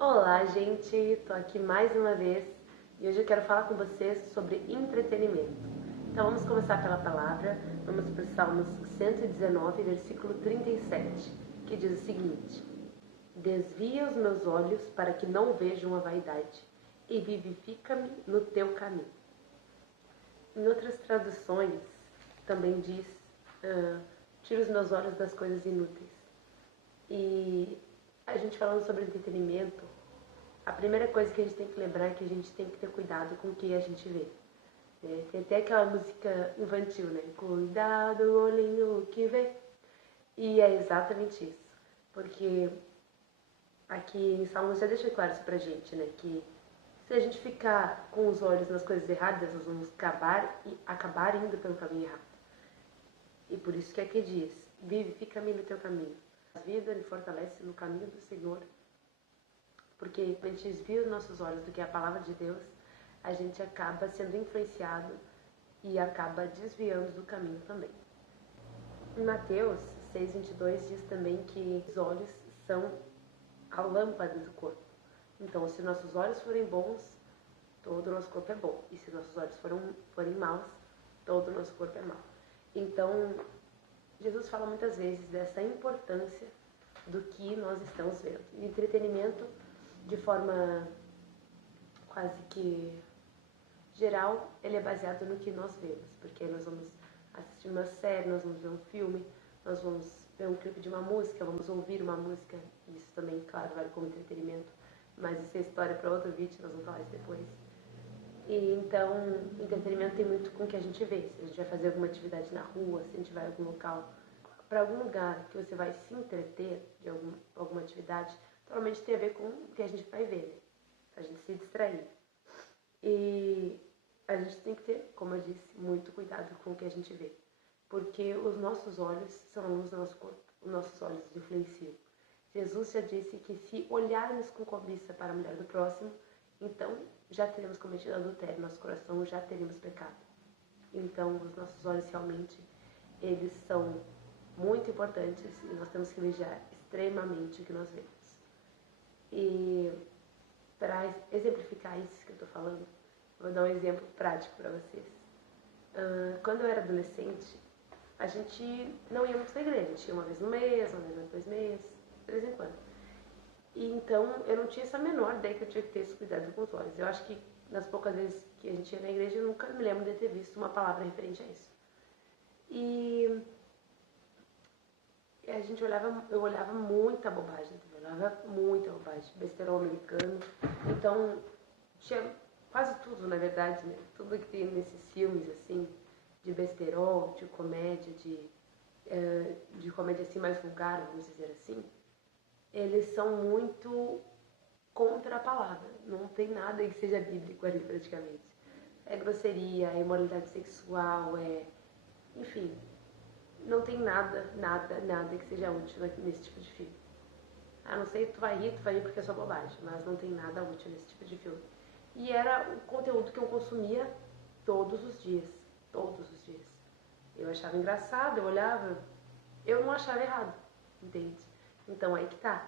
Olá, gente! Tô aqui mais uma vez e hoje eu quero falar com vocês sobre entretenimento. Então vamos começar pela palavra, vamos para o Salmos 119, versículo 37, que diz o seguinte: Desvia os meus olhos para que não vejam a vaidade e vivifica-me no teu caminho. Em outras traduções também diz, tira os meus olhos das coisas inúteis. E a gente falando sobre entretenimento, a primeira coisa que a gente tem que lembrar é que a gente tem que ter cuidado com o que a gente vê. Tem até aquela música infantil, né? Cuidado, olhinho que vê. E é exatamente isso. Porque aqui em Salmos já deixa claro isso pra gente, né? Que se a gente ficar com os olhos nas coisas erradas, nós vamos acabar indo pelo caminho errado. E por isso que aqui diz, vivifica-me no teu caminho. A vida me fortalece no caminho do Senhor. Porque quando a gente desvia os nossos olhos do que é a palavra de Deus, a gente acaba sendo influenciado e acaba desviando do caminho também. Em Mateus 6,22 diz também que os olhos são a lâmpada do corpo. Então, se nossos olhos forem bons, todo o nosso corpo é bom. E se nossos olhos forem maus, todo o nosso corpo é mau. Então, Jesus fala muitas vezes dessa importância do que nós estamos vendo. E entretenimento, de forma quase que geral, ele é baseado no que nós vemos, porque nós vamos assistir uma série, nós vamos ver um filme, nós vamos ver um clipe de uma música, vamos ouvir uma música, isso também, claro, vale como entretenimento, mas isso é história para outro vídeo, nós vamos falar isso depois. E então, entretenimento tem muito com o que a gente vê, se a gente vai fazer alguma atividade na rua, se a gente vai a algum local, para algum lugar que você vai se entreter de alguma atividade, provavelmente tem a ver com o que a gente vai ver, né? A gente se distrair. E a gente tem que ter, como eu disse, muito cuidado com o que a gente vê. Porque os nossos olhos são a luz do nosso corpo, os nossos olhos influenciam. Jesus já disse que se olharmos com cobiça para a mulher do próximo, então já teremos cometido adultério no nosso coração, já teremos pecado. Então os nossos olhos realmente, eles são muito importantes e nós temos que vigiar extremamente o que nós vemos. E para exemplificar isso que eu estou falando, vou dar um exemplo prático para vocês. Quando eu era adolescente, a gente não ia muito na igreja, a gente ia uma vez no mês, uma vez nos 2 meses, de vez em quando. E então eu não tinha essa menor ideia que eu tinha que ter esse cuidado com os olhos. Eu acho que nas poucas vezes que a gente ia na igreja, eu nunca me lembro de ter visto uma palavra referente a isso. E eu olhava muita bobagem, besterol americano. Então, tinha quase tudo, na verdade, né? Tudo que tem nesses filmes, assim, de besterol, de comédia, de comédia assim mais vulgar, vamos dizer assim, eles são muito contra a palavra. Não tem nada que seja bíblico ali, praticamente. É grosseria, é imoralidade sexual, enfim, não tem nada que seja útil nesse tipo de filme. A não ser que tu vai rir porque é só bobagem, mas não tem nada útil nesse tipo de filme. E era o conteúdo que eu consumia todos os dias, todos os dias. Eu achava engraçado, eu olhava, eu não achava errado, entende? Então aí que tá.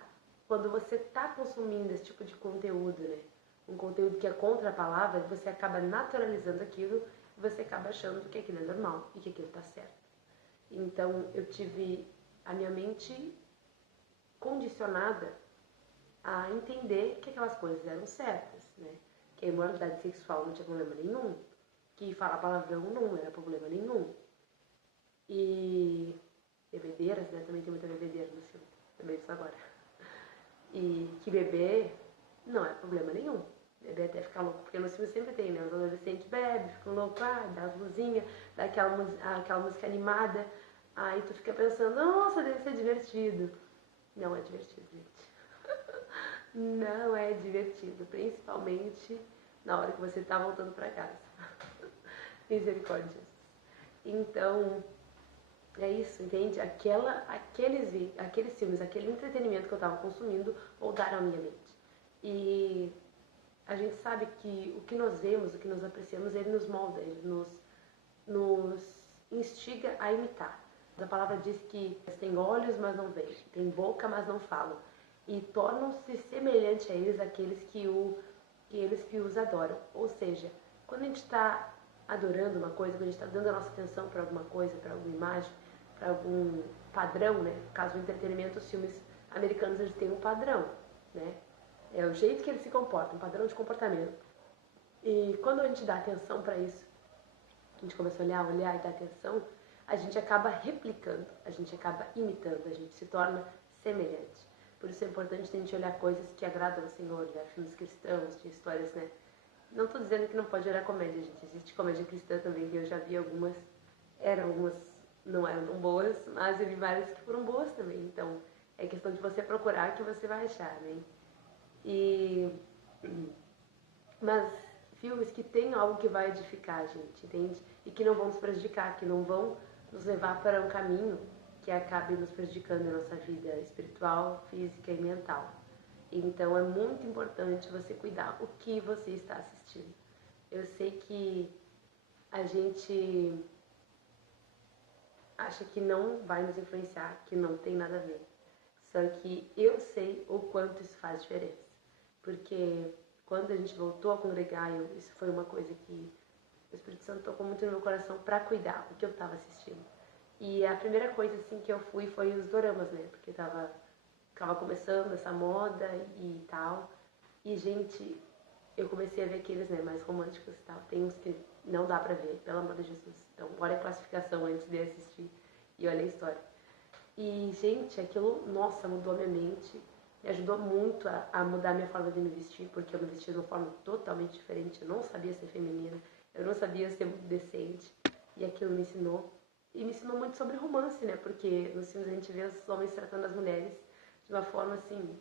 Quando você tá consumindo esse tipo de conteúdo, né? Um conteúdo que é contra a palavra, você acaba naturalizando aquilo e você acaba achando que aquilo é normal e que aquilo tá certo. Então eu tive a minha mente condicionada a entender que aquelas coisas eram certas, né? Que a imoralidade sexual não tinha problema nenhum, que falar palavrão não era problema nenhum. E bebedeiras, né? Também tem muita bebedeira no filme, também disso agora. E que beber não é problema nenhum. Beber até ficar louco, porque no filme sempre tem, né? Os adolescentes bebem, ficam loucos, dá as luzinhas, dá aquela música animada. Aí tu fica pensando, nossa, deve ser divertido. Não é divertido, gente. Não é divertido, principalmente na hora que você tá voltando pra casa. Misericórdia. Então, é isso, entende? Aqueles filmes, aquele entretenimento que eu tava consumindo moldaram a minha mente. E a gente sabe que o que nós vemos, o que nós apreciamos, ele nos molda, ele nos instiga a imitar. A palavra diz que tem olhos, mas não veem, tem boca, mas não falam. e tornam-se semelhantes a eles aqueles que os adoram. Ou seja, quando a gente está adorando uma coisa, quando a gente está dando a nossa atenção para alguma coisa, para alguma imagem, para algum padrão, né? No caso do entretenimento, os filmes americanos eles têm um padrão, né? É o jeito que eles se comportam, um padrão de comportamento. E quando a gente dá atenção para isso, a gente começa a olhar e dar atenção, a gente acaba replicando, a gente acaba imitando, a gente se torna semelhante. Por isso é importante a gente olhar coisas que agradam ao Senhor, olhar filmes cristãos, de histórias, né? Não estou dizendo que não pode olhar comédia, gente. Existe comédia cristã também, que eu já vi algumas. Algumas não eram tão boas, mas eu vi várias que foram boas também. Então, é questão de você procurar que você vai achar, né? Mas filmes que tem algo que vai edificar a gente, entende? E que não vão nos prejudicar, que não vão nos levar para um caminho que acabe nos prejudicando na nossa vida espiritual, física e mental. Então é muito importante você cuidar o que você está assistindo. Eu sei que a gente acha que não vai nos influenciar, que não tem nada a ver. Só que eu sei o quanto isso faz diferença. Porque quando a gente voltou a congregar, isso foi uma coisa que o Espírito Santo tocou muito no meu coração para cuidar o que eu estava assistindo. E a primeira coisa assim que eu fui foi os doramas, né? Porque tava começando essa moda e tal. E, gente, eu comecei a ver aqueles, né, mais românticos e tal. Tem uns que não dá pra ver, pelo amor de Jesus. Então, olha a classificação antes de assistir e olha a história. E, gente, aquilo, nossa, mudou a minha mente. Me ajudou muito a mudar a minha forma de me vestir, porque eu me vestia de uma forma totalmente diferente. Eu não sabia ser feminina, eu não sabia ser decente. E aquilo me ensinou. E me ensinou muito sobre romance, né? Porque nos filmes a gente vê os homens tratando as mulheres de uma forma assim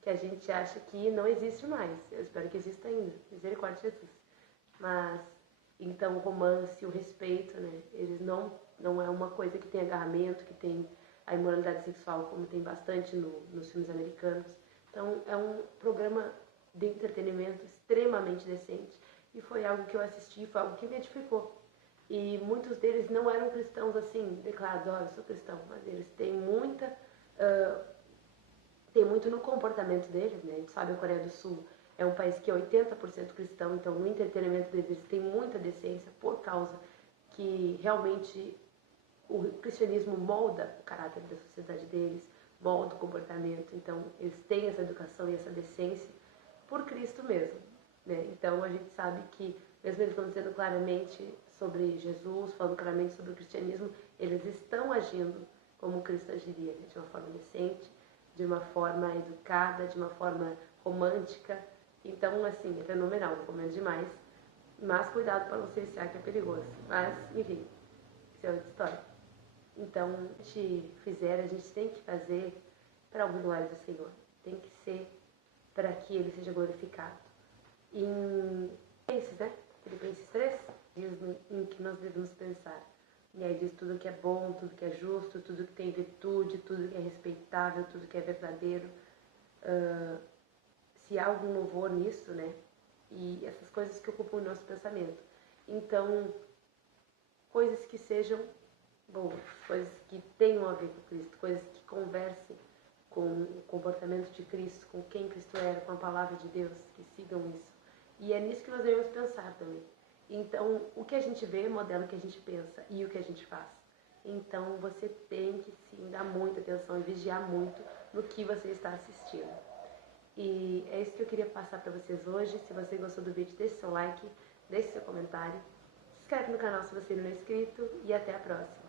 que a gente acha que não existe mais. Eu espero que exista ainda. Misericórdia de Jesus. Mas então o romance, o respeito, né? Eles não é uma coisa que tem agarramento, que tem a imoralidade sexual, como tem bastante nos filmes americanos. Então é um programa de entretenimento extremamente decente e foi algo que eu assisti, foi algo que me edificou. E muitos deles não eram cristãos assim, declarados, eu sou cristão, mas eles têm tem muito no comportamento deles, né? A gente sabe, a Coreia do Sul é um país que é 80% cristão, então no entretenimento deles eles têm muita decência por causa que realmente o cristianismo molda o caráter da sociedade deles, molda o comportamento, então eles têm essa educação e essa decência por Cristo mesmo, né? Então a gente sabe que, mesmo eles não dizendo claramente sobre Jesus, falando claramente sobre o cristianismo, eles estão agindo como Cristo agiria, né? De uma forma decente, de uma forma educada, de uma forma romântica. Então, assim, é fenomenal, recomendo demais. Mas cuidado para não se viciar, que é perigoso. Mas, enfim, isso é outra história. Então, o que a gente fizer, a gente tem que fazer para a glória do Senhor. Tem que ser para que Ele seja glorificado. Em Filipenses, né? Filipenses 3, diz em que nós devemos pensar. E aí diz tudo que é bom, tudo que é justo, tudo que tem virtude, tudo que é respeitável, tudo que é verdadeiro. Se há algum louvor nisso, né? E essas coisas que ocupam o nosso pensamento. Então, coisas que sejam boas, coisas que tenham a ver com Cristo, coisas que conversem com o comportamento de Cristo, com quem Cristo era, com a palavra de Deus, que sigam isso. E é nisso que nós devemos pensar também. Então, o que a gente vê modela o que a gente pensa e o que a gente faz. Então, você tem que sim dar muita atenção e vigiar muito no que você está assistindo. E é isso que eu queria passar para vocês hoje. Se você gostou do vídeo, deixe seu like, deixe seu comentário, se inscreve no canal se você não é inscrito e até a próxima.